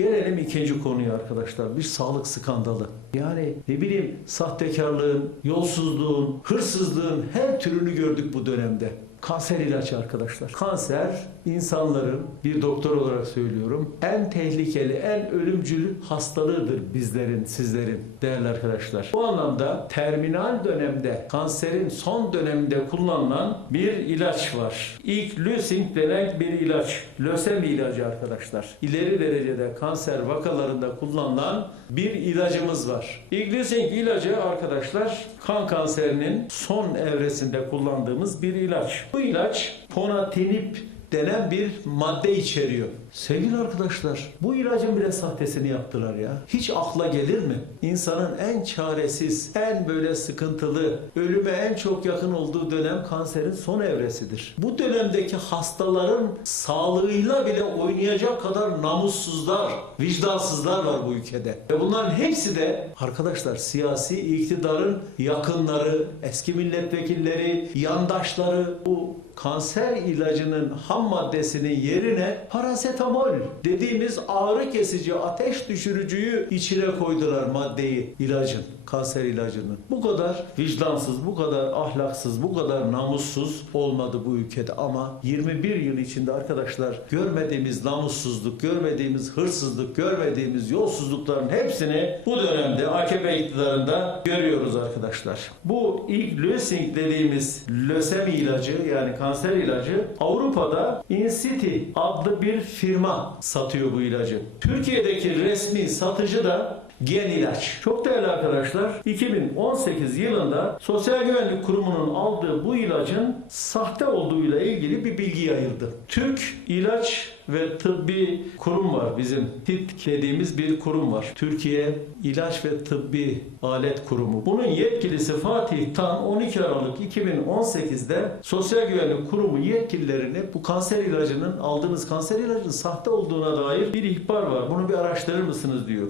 Gelelim ikinci konuya arkadaşlar. Bir sağlık skandalı. Yani ne bileyim sahtekarlığın, yolsuzluğun, hırsızlığın her türünü gördük bu dönemde. Kanser ilacı arkadaşlar. Kanser insanların bir doktor olarak söylüyorum en tehlikeli, en ölümcül hastalığıdır bizlerin, sizlerin değerli arkadaşlar. Bu anlamda terminal dönemde kanserin son döneminde kullanılan bir ilaç var. İlk Lysing denen bir ilaç. Lösemi ilacı arkadaşlar. İleri derecede kanser vakalarında kullanılan bir ilacımız var. İlk Lysing ilacı arkadaşlar kan kanserinin son evresinde kullandığımız bir ilaç. Bu ilaç ponatinib denen bir madde içeriyor. Sevgili arkadaşlar, bu ilacın bile sahtesini yaptılar ya. Hiç akla gelir mi? İnsanın en çaresiz, en böyle sıkıntılı, ölüme en çok yakın olduğu dönem kanserin son evresidir. Bu dönemdeki hastaların sağlığıyla bile oynayacak kadar namussuzlar, vicdansızlar var bu ülkede. Ve bunların hepsi de arkadaşlar siyasi iktidarın yakınları, eski milletvekilleri, yandaşları bu kanser ilacının ham maddesinin yerine parasetamol dediğimiz ağrı kesici, ateş düşürücüyü içine koydular maddeyi, ilacın, kanser ilacının. Bu kadar vicdansız, bu kadar ahlaksız, bu kadar namussuz olmadı bu ülkede ama 21 yıl içinde arkadaşlar görmediğimiz namussuzluk, görmediğimiz hırsızlık, görmediğimiz yolsuzlukların hepsini bu dönemde AKP iktidarında görüyoruz arkadaşlar. Bu ilk Lösing dediğimiz lösemi ilacı yani kanser ilacı Avrupa'da Incity adlı bir firma satıyor bu ilacı. Türkiye'deki resmi satıcı da Gen ilaç. Çok değerli arkadaşlar, 2018 yılında Sosyal Güvenlik Kurumu'nun aldığı bu ilacın sahte olduğuyla ilgili bir bilgi yayıldı. Türk İlaç ve Tıbbi Kurum var bizim. TİT dediğimiz bir kurum var. Türkiye İlaç ve Tıbbi Alet Kurumu. Bunun yetkilisi Fatih Tan 12 Aralık 2018'de Sosyal Güvenlik Kurumu yetkililerine bu kanser ilacının aldığınız kanser ilacının sahte olduğuna dair bir ihbar var. Bunu bir araştırır mısınız diyor.